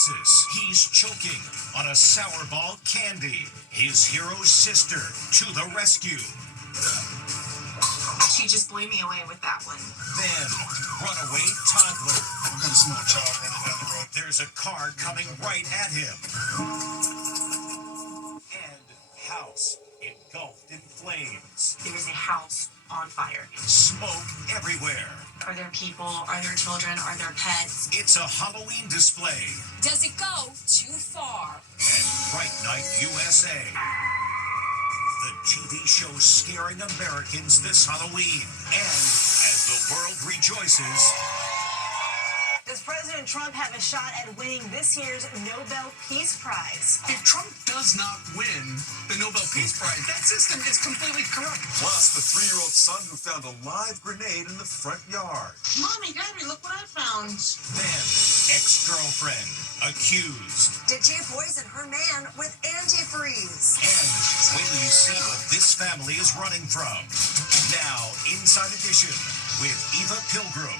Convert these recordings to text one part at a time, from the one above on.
crisis. He's choking on a sour ball candy. His hero's sister to the rescue. She just blew me away with that one. Then, runaway toddler. We've got a small child running down the road. There's a car coming right at him. And house engulfed in flames. There was a house on fire. Smoke everywhere. Are there people? Are there children? Are there pets? It's a Halloween display. Does it go too far? And Fright Night USA. The TV show scaring Americans this Halloween. And as the world rejoices, does President Trump have a shot at winning this year's Nobel Peace Prize? If Trump does not win the Nobel Peace Prize, that system is completely corrupt. Plus, the 3-year-old son who found a live grenade in the front yard. Mommy, Daddy, look what I found. then ex-girlfriend accused. Did she poison her man with antifreeze? And wait till you see what this family is running from. Now, Inside Edition with Eva Pilgrim.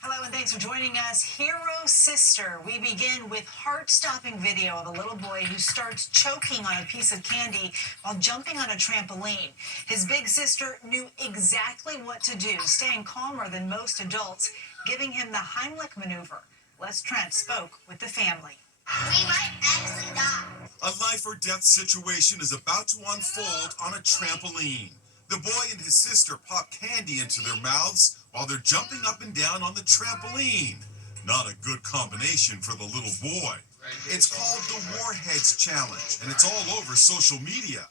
Hello and thanks for joining us. Hero Sister. We begin with heart-stopping video of a little boy who starts choking on a piece of candy while jumping on a trampoline. His big sister knew exactly what to do, staying calmer than most adults, giving him the Heimlich maneuver. Les Trent spoke with the family. We might actually die. A life or death situation is about to unfold on a trampoline. The boy and his sister pop candy into their mouths while they're jumping up and down on the trampoline. Not a good combination for the little boy. It's called the Warheads Challenge, and it's all over social media.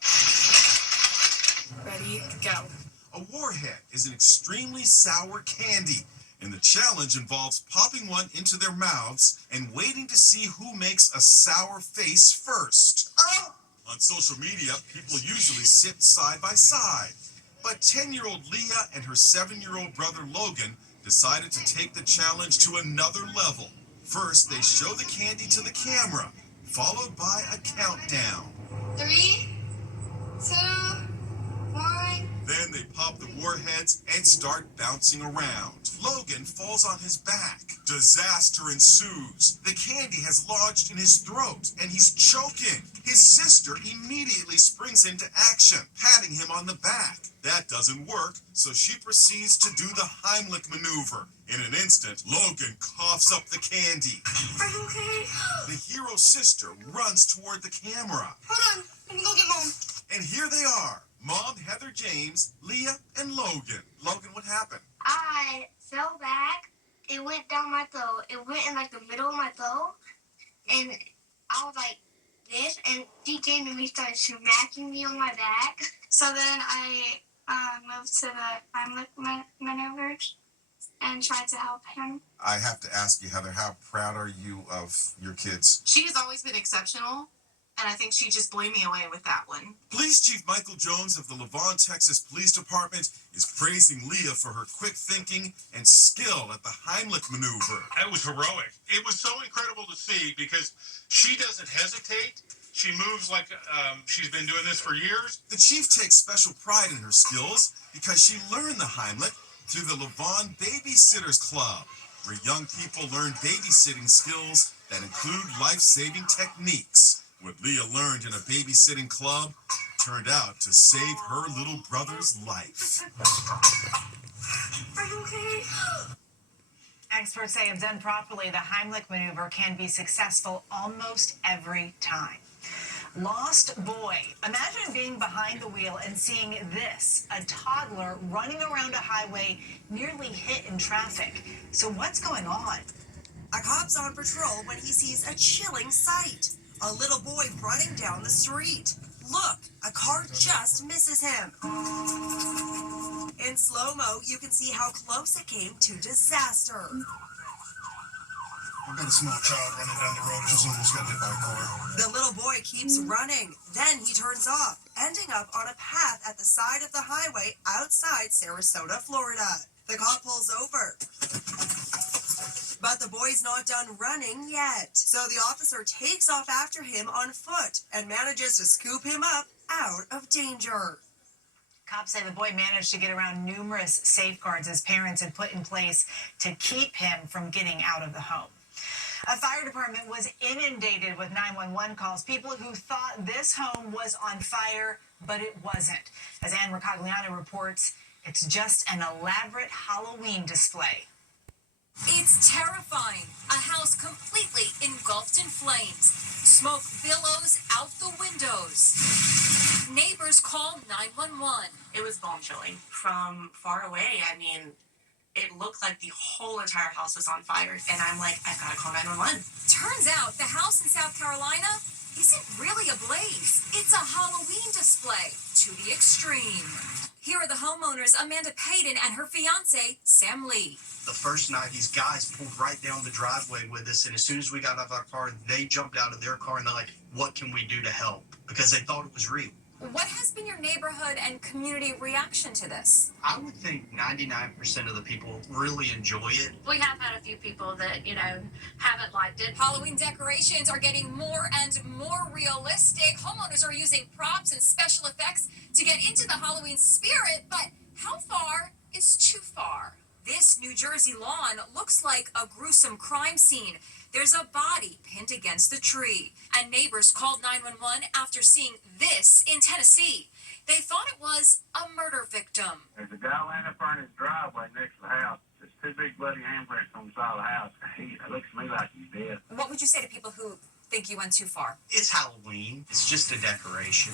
Ready, go. A warhead is an extremely sour candy, and the challenge involves popping one into their mouths and waiting to see who makes a sour face first. Oh, On social media, people usually sit side by side. But 10-year-old Leah and her 7-year-old brother Logan decided to take the challenge to another level. First, they show the candy to the camera, followed by a countdown. 3, 2, 1. Then they pop the warheads and start bouncing around. Logan falls on his back. Disaster ensues. The candy has lodged in his throat, and he's choking. His sister immediately springs into action, patting him on the back. That doesn't work, so she proceeds to do the Heimlich maneuver. In an instant, Logan coughs up the candy. Are you okay? The hero sister runs toward the camera. Hold on. Let me go get Mom. And here they are. Mom, Heather James, Leah, and Logan. Logan, what happened? I fell back. It went down my throat. It went in like the middle of my throat. And I was like this. And he came to me, started smacking me on my back. So then I moved to the Heimlich maneuvers and tried to help him. I have to ask you, Heather, how proud are you of your kids? She's always been exceptional, and I think she just blew me away with that one. Police Chief Michael Jones of the Lavon, Texas Police Department is praising Leah for her quick thinking and skill at the Heimlich maneuver. That was heroic. It was so incredible to see because she doesn't hesitate. She moves like she's been doing this for years. The chief takes special pride in her skills because she learned the Heimlich through the Lavon Babysitters Club, where young people learn babysitting skills that include life-saving techniques. What Leah learned in a babysitting club turned out to save her little brother's life. Are you okay? Experts say if done properly, the Heimlich maneuver can be successful almost every time. Lost boy. Imagine being behind the wheel and seeing this, a toddler running around a highway nearly hit in traffic. So what's going on? A cop's on patrol when he sees a chilling sight. A little boy running down the street. Look, a car just misses him. In slow-mo, you can see how close it came to disaster. We've got a small child running down the road. Just almost got hit by a car. The little boy keeps running. Then he turns off, ending up on a path at the side of the highway outside Sarasota, Florida. The cop pulls over. But the boy's not done running yet. So the officer takes off after him on foot and manages to scoop him up out of danger. Cops say the boy managed to get around numerous safeguards his parents had put in place to keep him from getting out of the home. A fire department was inundated with 911 calls. People who thought this home was on fire, but it wasn't. As Ann Mercogliano reports, it's just an elaborate Halloween display. It's terrifying. A house completely engulfed in flames. Smoke billows out the windows. Neighbors call 911. It was bone chilling from far away. I mean, it looked like the whole entire house was on fire. And I'm like, I've got to call 911. Turns out the house in South Carolina isn't really a blaze. It's a Halloween display to the extreme. Here are the homeowners, Amanda Payton and her fiance, Sam Lee. The first night, these guys pulled right down the driveway with us, and as soon as we got out of our car, they jumped out of their car and they're like, what can we do to help? Because they thought it was real. What has been your neighborhood and community reaction to this? I would think 99% of the people really enjoy it. We have had a few people that, haven't liked it. Halloween decorations are getting more and more realistic. Homeowners are using props and special effects to get into the Halloween spirit, but how far is too far? This New Jersey lawn looks like a gruesome crime scene. There's a body pinned against the tree, and neighbors called 911 after seeing this in Tennessee. They thought it was a murder victim. There's a guy laying up on his driveway next to the house. There's two big bloody handprints on the side of the house. It looks to me like he's dead. What would you say to people who think you went too far? It's Halloween. It's just a decoration.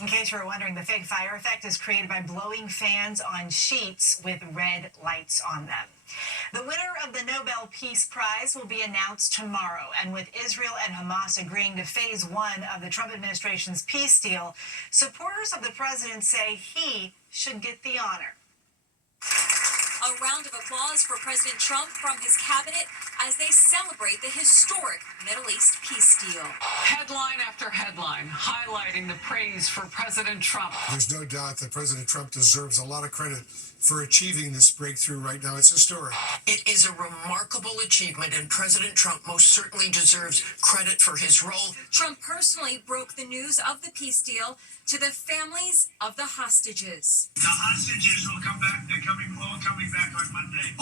In case you were wondering, the fake fire effect is created by blowing fans on sheets with red lights on them. The winner of the Nobel Peace Prize will be announced tomorrow, and with Israel and Hamas agreeing to phase 1 of the Trump administration's peace deal, supporters of the president say he should get the honor. A round of applause for President Trump from his cabinet as they celebrate the historic Middle East peace deal. Headline after headline highlighting the praise for President Trump. There's no doubt that President Trump deserves a lot of credit for achieving this breakthrough right now. It's historic. It is a remarkable achievement, and President Trump most certainly deserves credit for his role. Trump personally broke the news of the peace deal to the families of the hostages. The hostages will come back. They're all coming back on Monday.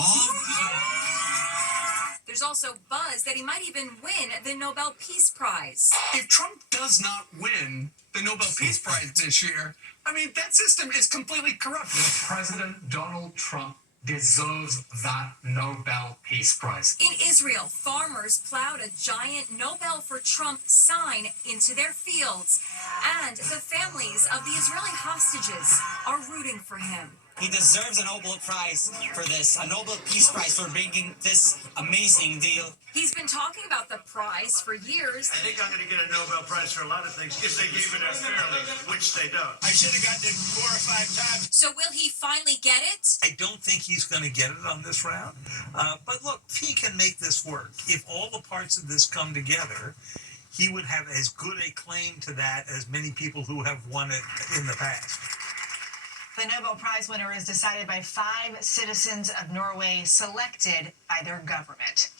There's also buzz that he might even win the Nobel Peace Prize. If Trump does not win the Nobel Peace Prize this year, I mean, that system is completely corrupt. President Donald Trump deserves that Nobel Peace Prize. In Israel, farmers plowed a giant Nobel for Trump sign into their fields, and the families of the Israeli hostages are rooting for him. He deserves a Nobel Prize for this, a Nobel Peace Prize for bringing this amazing deal. He's been talking about the prize for years. I think I'm going to get a Nobel Prize for a lot of things if they gave it out fairly, which they don't. I should have gotten it 4 or 5 times. So will he finally get it? I don't think he's going to get it on this round. But look, he can make this work. If all the parts of this come together, he would have as good a claim to that as many people who have won it in the past. The Nobel Prize winner is decided by 5 citizens of Norway selected by their government.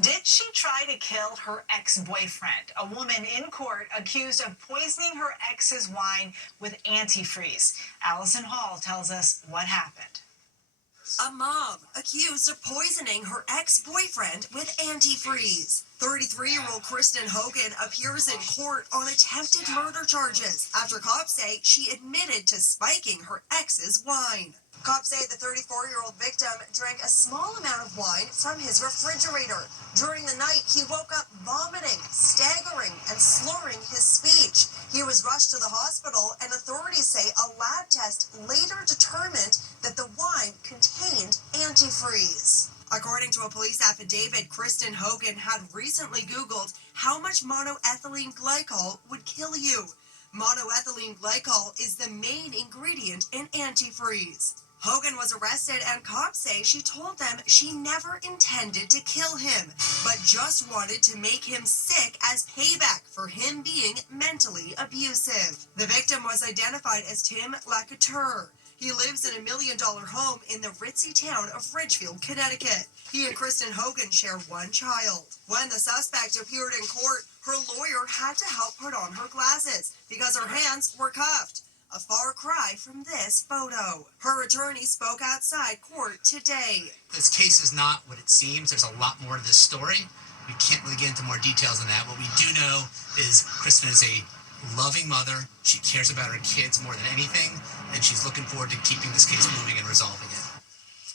Did she try to kill her ex-boyfriend? A woman in court accused of poisoning her ex's wine with antifreeze. Allison Hall tells us what happened. A mom accused of poisoning her ex-boyfriend with antifreeze. 33-year-old Kristen Hogan appears in court on attempted murder charges after cops say she admitted to spiking her ex's wine. Cops say the 34-year-old victim drank a small amount of wine from his refrigerator. During the night, he woke up vomiting, staggering, and slurring his speech. He was rushed to the hospital, and authorities say a lab test later determined that the wine contained antifreeze. According to a police affidavit, Kristen Hogan had recently Googled how much monoethylene glycol would kill you. Monoethylene glycol is the main ingredient in antifreeze. Hogan was arrested, and cops say she told them she never intended to kill him, but just wanted to make him sick as payback for him being mentally abusive. The victim was identified as Tim Lacouture. He lives in $1 million home in the ritzy town of Ridgefield, Connecticut. He and Kristen Hogan share 1 child. When the suspect appeared in court, her lawyer had to help put on her glasses because her hands were cuffed. a far cry from this photo. Her attorney spoke outside court today. This case is not what it seems. There's a lot more to this story. We can't really get into more details than that. What we do know is Kristen is a loving mother. She cares about her kids more than anything, and she's looking forward to keeping this case moving and resolving it.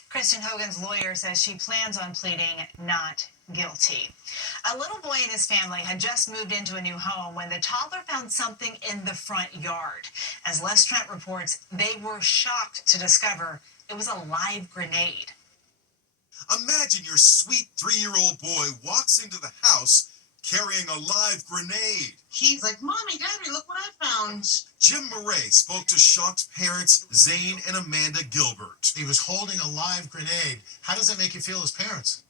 Kristen Hogan's lawyer says she plans on pleading not guilty. A little boy and his family had just moved into a new home when the toddler found something in the front yard. As Les Trent reports, they were shocked to discover it was a live grenade. Imagine your sweet 3-year-old boy walks into the house carrying a live grenade. He's like, Mommy, Daddy, look what I found. Jim Murray spoke to shocked parents Zane and Amanda Gilbert. He was holding a live grenade. How does that make you feel as parents?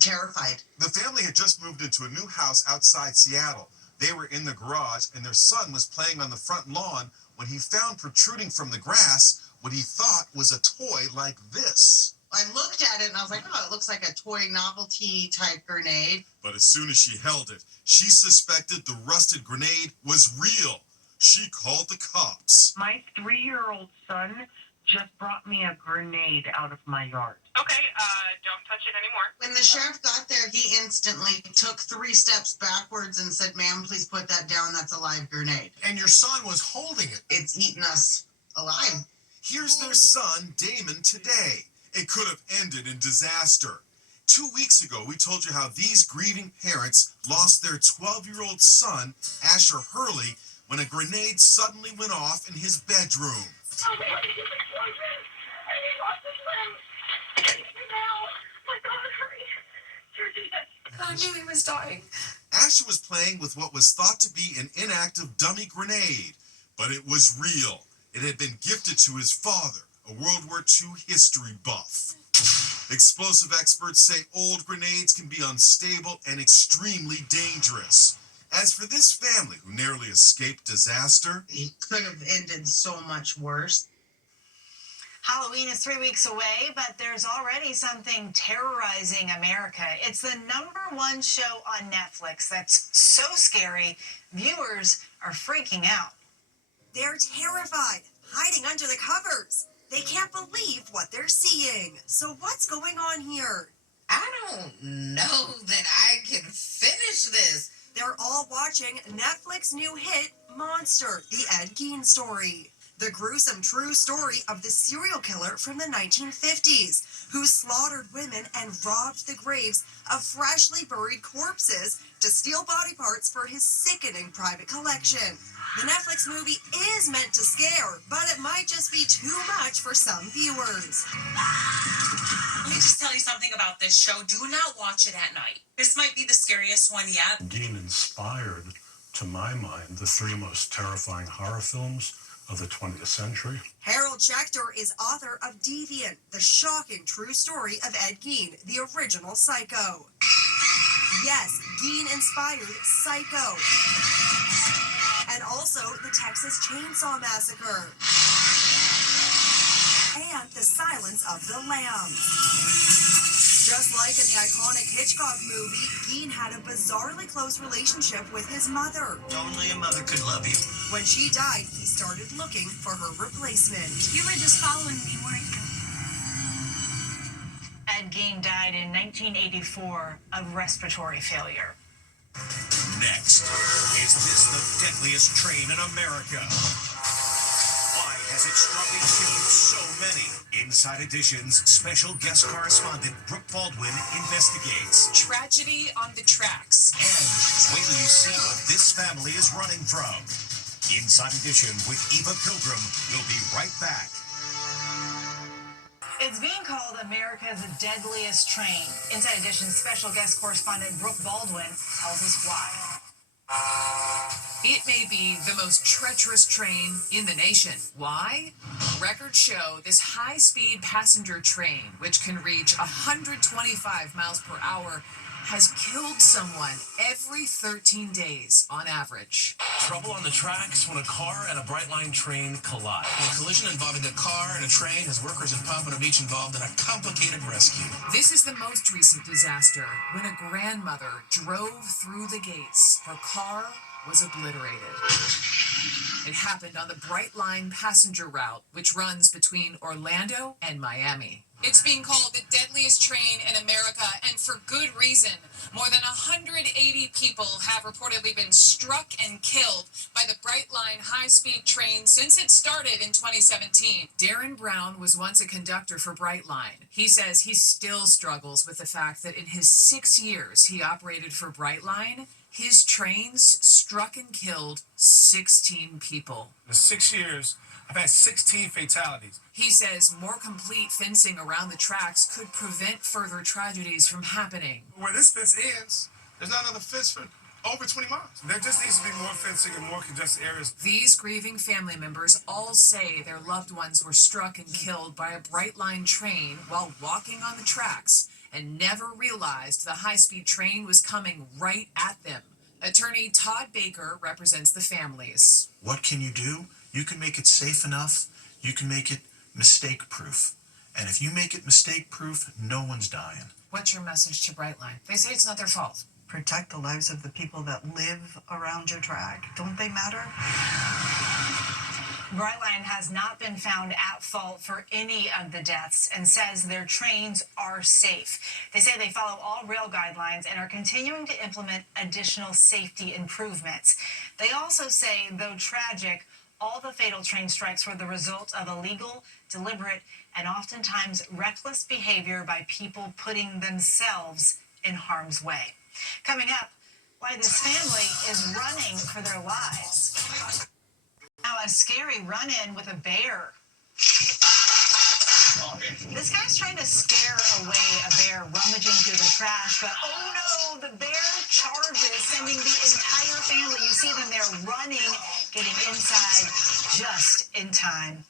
Terrified. The family had just moved into a new house outside Seattle. They were in the garage, and their son was playing on the front lawn when he found protruding from the grass what he thought was a toy like this. I looked at it and I was like, oh, it looks like a toy novelty type grenade. But as soon as she held it, she suspected the rusted grenade was real. She called the cops. My 3-year-old son just brought me a grenade out of my yard. Okay, don't touch it anymore. When the sheriff got there, he instantly took 3 steps backwards and said, ma'am, please put that down. That's a live grenade. And your son was holding it. It's eating us alive. Here's their son, Damon, today. It could have ended in disaster. 2 weeks ago, we told you how these grieving parents lost their 12-year-old son, Asher Hurley, when a grenade suddenly went off in his bedroom. I knew he was dying. Asher was playing with what was thought to be an inactive dummy grenade, but it was real. It had been gifted to his father, a World War II history buff. Explosive experts say old grenades can be unstable and extremely dangerous. As for this family who narrowly escaped disaster, It could have ended so much worse. Halloween is 3 weeks away, but there's already something terrorizing America. It's the #1 show on Netflix that's so scary, viewers are freaking out. They're terrified, hiding under the covers. They can't believe what they're seeing. So what's going on here? I don't know that I can finish this. They're all watching Netflix's new hit, Monster, the Ed Gein story. The gruesome true story of the serial killer from the 1950s, who slaughtered women and robbed the graves of freshly buried corpses to steal body parts for his sickening private collection. The Netflix movie is meant to scare, but it might just be too much for some viewers. Let me just tell you something about this show. Do not watch it at night. This might be the scariest one yet. Gein inspired, to my mind, the 3 most terrifying horror films of the 20th century. Harold Schechter is author of Deviant, the shocking true story of Ed Gein, the original Psycho. Yes, Gein-inspired Psycho. And also the Texas Chainsaw Massacre. And The Silence of the Lambs. Just like in the iconic Hitchcock movie, Gein had a bizarrely close relationship with his mother. Only a mother could love you. When she died, he started looking for her replacement. You were just following me, weren't you? Ed Gein died in 1984 of respiratory failure. Next, is this the deadliest train in America? Why has it struck and killed so many? Inside Edition's special guest correspondent Brooke Baldwin investigates. Tragedy on the tracks. And wait till you see what this family is running from. Inside Edition with Eva Pilgrim will be right back. It's being called America's deadliest train. Inside Edition's special guest correspondent Brooke Baldwin tells us why. It may be the most treacherous train in the nation. Why? Records show this high-speed passenger train, which can reach 125 miles per hour, has killed someone every 13 days on average. Trouble on the tracks when a car and a Brightline train collide. A collision involving a car and a train has workers in Pompano Beach involved in a complicated rescue. This is the most recent disaster when a grandmother drove through the gates. Her car was obliterated. It happened on the Brightline passenger route, which runs between Orlando and Miami. It's being called the deadliest train in America, and for good reason. More than 180 people have reportedly been struck and killed by the Brightline high-speed train since it started in 2017. Darren Brown was once a conductor for Brightline. He says he still struggles with the fact that in his 6 years he operated for Brightline, his trains struck and killed 16 people. In 6 years, I've had 16 fatalities. He says more complete fencing around the tracks could prevent further tragedies from happening. Where this fence ends, there's not another fence for over 20 miles. There just needs to be more fencing in more congested areas. These grieving family members all say their loved ones were struck and killed by a Brightline train while walking on the tracks and never realized the high-speed train was coming right at them. Attorney Todd Baker represents the families. What can you do? You can make it safe enough. You can make it mistake-proof. And if you make it mistake-proof, no one's dying. What's your message to Brightline? They say it's not their fault. Protect the lives of the people that live around your track. Don't they matter? Brightline has not been found at fault for any of the deaths and says their trains are safe. They say they follow all rail guidelines and are continuing to implement additional safety improvements. They also say, though tragic, all the fatal train strikes were the result of illegal, deliberate, and oftentimes reckless behavior by people putting themselves in harm's way. Coming up, why this family is running for their lives. Now, a scary run-in with a bear. This guy's trying to scare away a bear rummaging through the trash, but oh no, the bear charges, sending the entire family. You see them there running, getting inside just in time.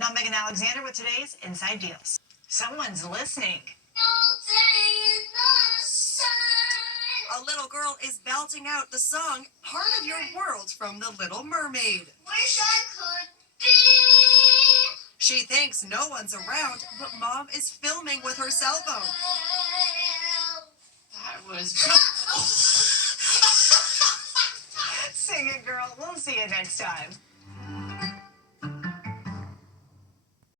Now, Megan Alexander with today's Inside Deals. Someone's listening. A little girl is belting out the song Part of Your World from The Little Mermaid. Wish I could be. She thinks no one's around, but Mom is filming with her cell phone. That was... Sing it, girl. We'll see you next time.